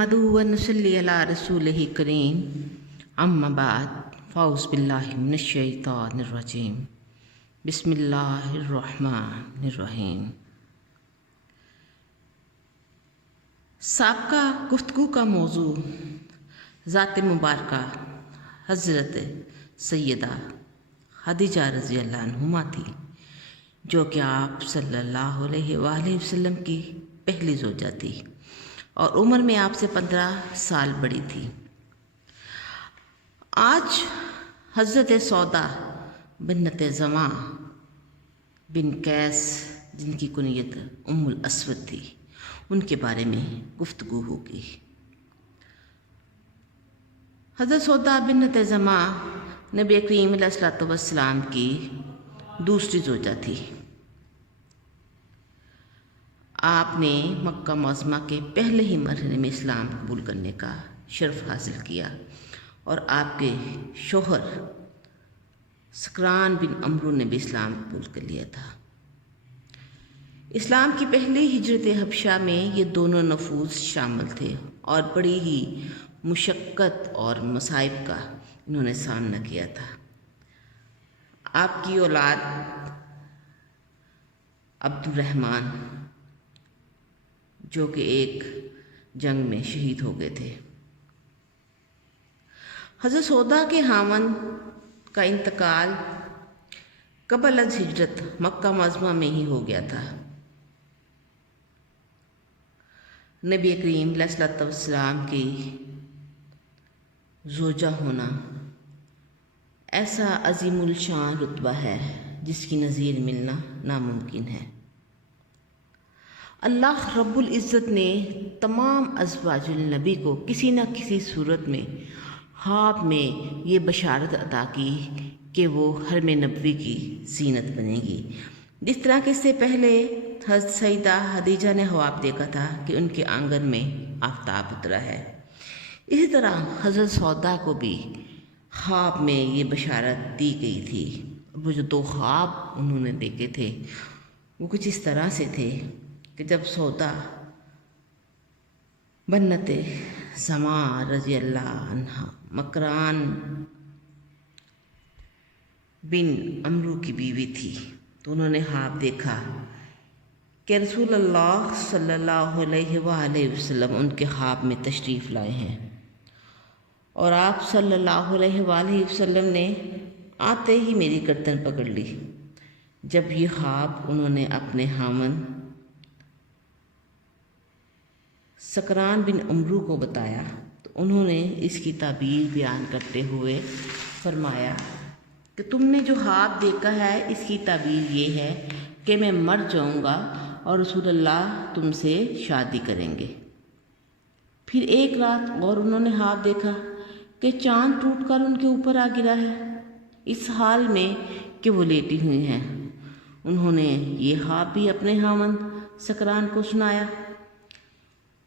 नहमदुहु व नसल्ली अला रसूलिही करीम अम्मा बाद फ़ाउज़ बिल्लाहि मिनश शैतानिर रजीम बिस्मिल्लाहिर रहमानिर रहीम। साबका गुफ्तगू का मौजू ज़ात मुबारका हज़रत सैयदा खदीजा रज़ी अल्लाह अन्हुमा थी, जो कि आप सल्लल्लाहु अलैहि वसल्लम की पहली ज़ौजा थी और उम्र में आपसे 15 साल बड़ी थी। आज हज़रत सौदा बिन्नत ज़मा बिन कैस, जिनकी कुनियत उम्मुल अस्वद थी, उनके बारे में गुफ्तगू होगी। हज़रत सौदा बिन्नत ज़मा नबी करीम अलैहिस्सलातु वस्सलाम की दूसरी ज़ौजा थी। आपने मक्का मुअज़्ज़मा के पहले ही मरहले में इस्लाम कबूल करने का शर्फ हासिल किया और आपके शोहर सकरान बिन अमरू ने भी इस्लाम कबूल कर लिया था। इस्लाम की पहली हिजरत हबशा में ये दोनों नफूस शामिल थे और बड़ी ही मुशक्क़त और मसाइब का इन्होंने सामना किया था। आपकी औलाद अब्दुर्रहमान, जो कि एक जंग में शहीद हो गए थे। हज़रत सौदा के हामन का इंतकाल क़ब्ल अज़ हिजरत मक्का मुअज़्ज़मा में ही हो गया था। नबी करीम अलैहिस्सलातु वस्सलाम की ज़ौजा होना ऐसा अज़ीमुल शान रुतबा है जिसकी नज़ीर मिलना नामुमकिन है। अल्लाह रब्बुल इज़्ज़त ने तमाम अज़वाजुल नबी को किसी न किसी सूरत में ख्वाब में ये बशारत अता की कि वो हरम नबवी की ज़ीनत बनेगी। जिस तरह कि इससे पहले हज़रत सैयदा खदीजा ने ख्वाब देखा था कि उनके आंगन में आफ़ताब उतरा है, इसी तरह हज़रत सौदा को भी ख्वाब में ये बशारत दी गई थी। वो जो दो ख्वाब उन्होंने देखे थे वो कुछ इस तरह से थे कि जब सौदा बिन्नत ज़मा रज़ी अल्लाह अन्हा मकरान बिन अमरू की बीवी थी, तो उन्होंने ख्वाब देखा कि रसूल अल्लाह सल्लल्लाहु अलैहि वसल्लम उनके ख्वाब में तशरीफ़ लाए हैं और आप सल्लल्लाहु अलैहि वसल्लम ने आते ही मेरी गर्दन पकड़ ली। जब ये ख्वाब उन्होंने अपने हामन सकरान बिन अमरू को बताया तो उन्होंने इसकी ताबीर बयान करते हुए फरमाया कि तुमने जो ख्वाब देखा है इसकी ताबीर ये है कि मैं मर जाऊंगा और रसूलुल्लाह तुमसे शादी करेंगे। फिर एक रात और उन्होंने ख्वाब देखा कि चाँद टूटकर उनके ऊपर आ गिरा है, इस हाल में कि वो लेटी हुई हैं। उन्होंने ये ख्वाब भी अपने हामन सकरान को सुनाया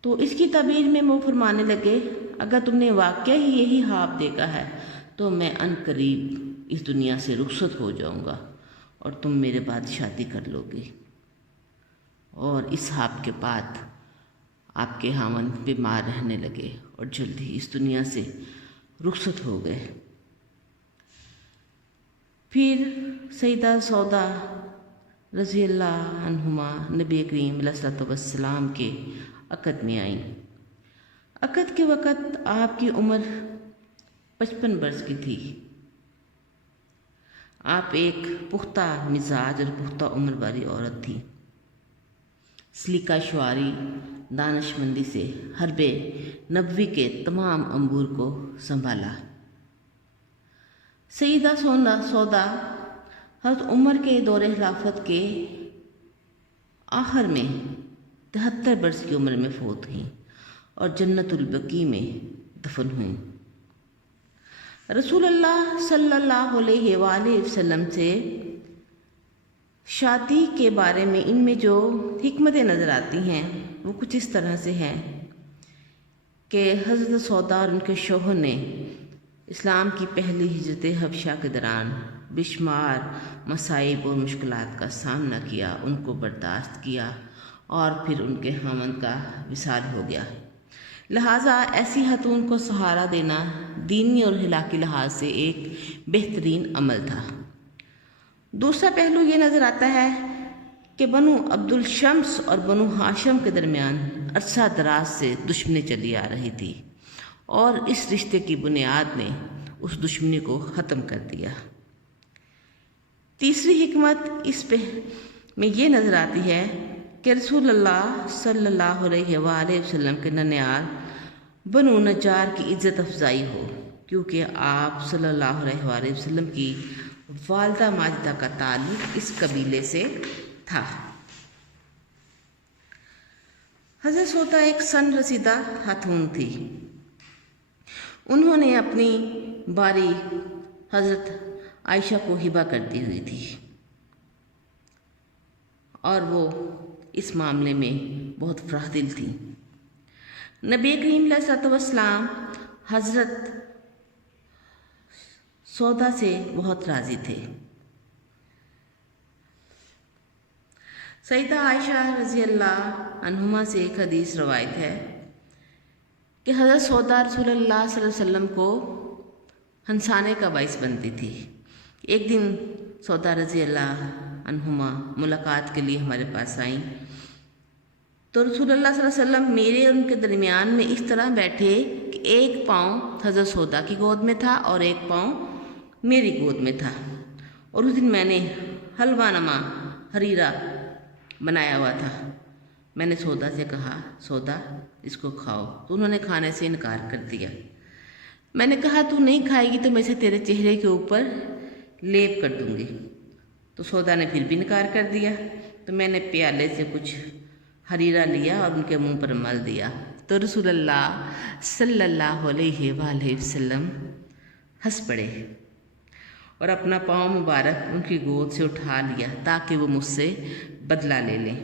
तो इसकी ताबीर में वो फरमाने लगे, अगर तुमने वाकई ही यही ख्वाब देखा है तो मैं अनकरीब इस दुनिया से रुखसत हो जाऊंगा और तुम मेरे बाद शादी कर लोगे। और इस ख्वाब के बाद आपके हामन बीमार रहने लगे और जल्दी इस दुनिया से रुखसत हो गए। फिर सैयदा सौदा रज़ी अल्लाह अन्हुमा नबी करीम अलैहिस्सलातु वस्सलाम के अक़द में आई। अक़द के वक़्त आपकी उम्र 55 बरस की थी। आप एक पुख्ता मिजाज और पुख्ता उम्र वाली औरत थी। सलीका शुआरी दानिशमंदी से हरबे नबवी के तमाम अमूर को संभाला। सैयदा सौदा हज़रत उमर के दौरे खिलाफत के आखिर में 73 बरस की उम्र में फौत हुई और जन्नतुल बकी में दफन हुई। रसूलुल्लाह सल्लल्लाहु अलैहि वसल्लम से शादी के बारे में इनमें जो हिकमतें नज़र आती हैं वो कुछ इस तरह से हैं कि हज़रत सौदा और उनके शौहर ने इस्लाम की पहली हिजरत हबशा के दौरान बेशुमार मसाइब और मुश्किलात का सामना किया, उनको बर्दाश्त किया और फिर उनके हामन का विसाल हो गया। لہٰذا ایسی خاتون کو سہارا دینا دینی اور اخلاقی لحاظ سے ایک بہترین عمل تھا۔ دوسرا پہلو یہ نظر آتا ہے کہ بنو عبد الشمس اور بنو ہاشم کے درمیان عرصہ دراز سے دشمنی چلی آ رہی تھی، اور اس رشتے کی بنیاد نے اس دشمنی کو ختم کر دیا۔ تیسری حکمت اس پہ میں یہ نظر آتی ہے کہ رسول اللہ صلی اللہ علیہ وآلہ وسلم کے ننیال بنو نجار کی عزت افزائی ہو، کیونکہ آپ صلی اللہ علیہ وآلہ وسلم کی والدہ ماجدہ کا تعلق اس قبیلے سے تھا۔ حضرت سودا ایک سن رسیدہ خاتون تھی۔ انہوں نے اپنی باری حضرت عائشہ کو ہبہ کر دی ہوئی تھی، اور وہ اس معاملے میں بہت فرح دل تھی۔ نبی کریم علیہ الصلوۃ والسلام حضرت سودا سے بہت راضی تھے۔ سیدہ عائشہ رضی اللہ عنہما سے ایک حدیث روایت ہے کہ حضرت سودا رسول اللہ صلی اللہ علیہ وسلم کو ہنسانے کا باعث بنتی تھی۔ ایک دن سودا رضی اللہ عنہما ملاقات کے لیے ہمارے پاس آئیں تو رسول اللہ صلی اللہ علیہ وسلم میرے اور ان کے درمیان میں اس طرح بیٹھے کہ ایک پاؤں حضرت سودا کی گود میں تھا اور ایک پاؤں میری گود میں تھا، اور اس دن میں نے حلوہ نما حریرہ بنایا ہوا تھا۔ میں نے سودا سے کہا، سودا اس کو کھاؤ، تو انہوں نے کھانے سے انکار کر دیا۔ میں نے کہا تو نہیں کھائے گی تو میں اسے تیرے چہرے کے اوپر لیپ کر دوں گی، تو سودا نے پھر بھی انکار کر دیا۔ تو میں نے پیالے سے کچھ حریرہ لیا اور ان کے منہ پر مل دیا، تو رسول اللہ صلی اللہ علیہ وآلہ وسلم ہنس پڑے اور اپنا پاؤں مبارک ان کی گود سے اٹھا لیا تاکہ وہ مجھ سے بدلہ لے لیں۔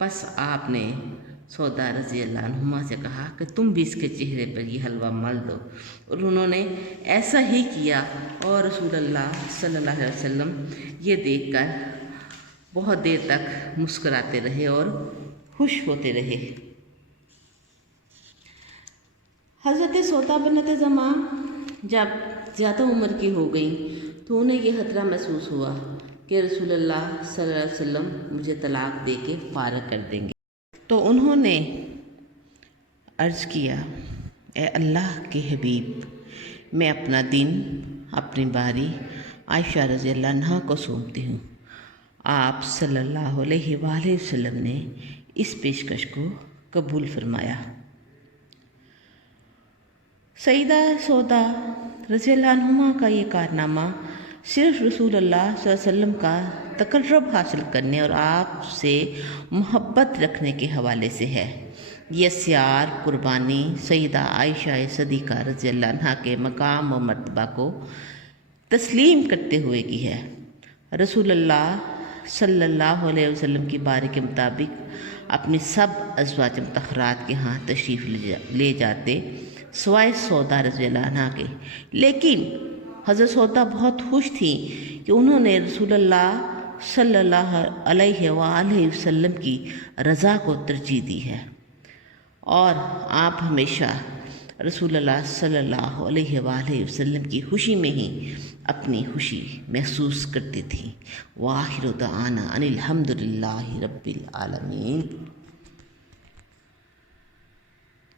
پس آپ نے سودا رضی اللہ عنہما سے کہا کہ تم بھی اس کے چہرے پر یہ حلوہ مل دو، اور انہوں نے ایسا ہی کیا، اور رسول اللہ صلی اللہ علیہ وسلم یہ دیکھ کر بہت دیر تک مسکراتے رہے اور خوش ہوتے رہے۔ حضرت سودا بنت زماں جب زیادہ عمر کی ہو گئیں تو انہیں یہ خطرہ محسوس ہوا کہ رسول اللہ صلی اللہ علیہ وسلم مجھے طلاق دے کے فارغ کر دیں گے، تو انہوں نے عرض کیا، اے اللہ کے حبیب، میں اپنا دن اپنی باری عائشہ رضی اللہ عنہا کو سونپتی ہوں۔ آپ صلی اللہ علیہ وآلہ وسلم نے اس پیشکش کو قبول فرمایا۔ سیدہ سودا رضی اللہ عنہما کا یہ کارنامہ صرف رسول اللہ صلی اللہ علیہ وسلم کا تقرب حاصل کرنے اور آپ سے محبت رکھنے کے حوالے سے ہے۔ یہ سیار قربانی سیدہ عائشہ صدیقہ رضی اللہ عنہا کے مقام و مرتبہ کو تسلیم کرتے ہوئے کی ہے۔ رسول اللہ صلی اللہ علیہ وسلم کی باری کے مطابق اپنی سب ازواج مطہرات کے ہاں تشریف لے جاتے سوائے سودا رضی اللہ عنہا کے، لیکن حضرت سودا بہت خوش تھیں کہ انہوں نے رسول اللہ صلی اللہ علیہ وآلہ وسلم کی رضا کو ترجیح دی ہے، اور آپ ہمیشہ رسول اللہ صلی اللہ علیہ وآلہ وسلم کی خوشی میں ہی اپنی خوشی محسوس کرتی تھیں۔ وآخر دعوانا ان الحمد للہ رب العالمین۔